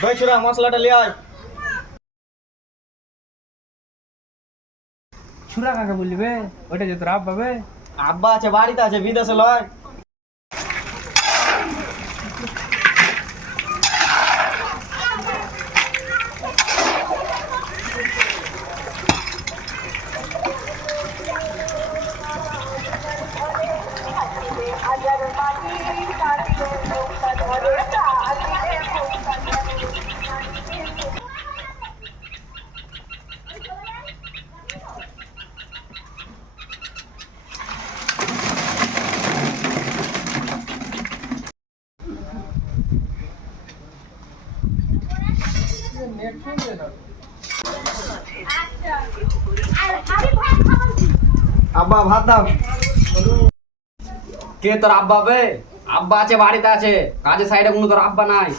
ভাই ছোড়া মশলাটা লিয়ে আয়। ছুরা কাকে বলবে? ওইটা যে তোর আব্বা বে। আব্বা আছে বাড়িতে আছে, বিদেশে লয়। আব্বা ভাত দাও। কে তোর আব্বা বে? আব্বা আছে বাড়িতে আছে, কাজের সাইডে কোনো তোর আব্বা নাই।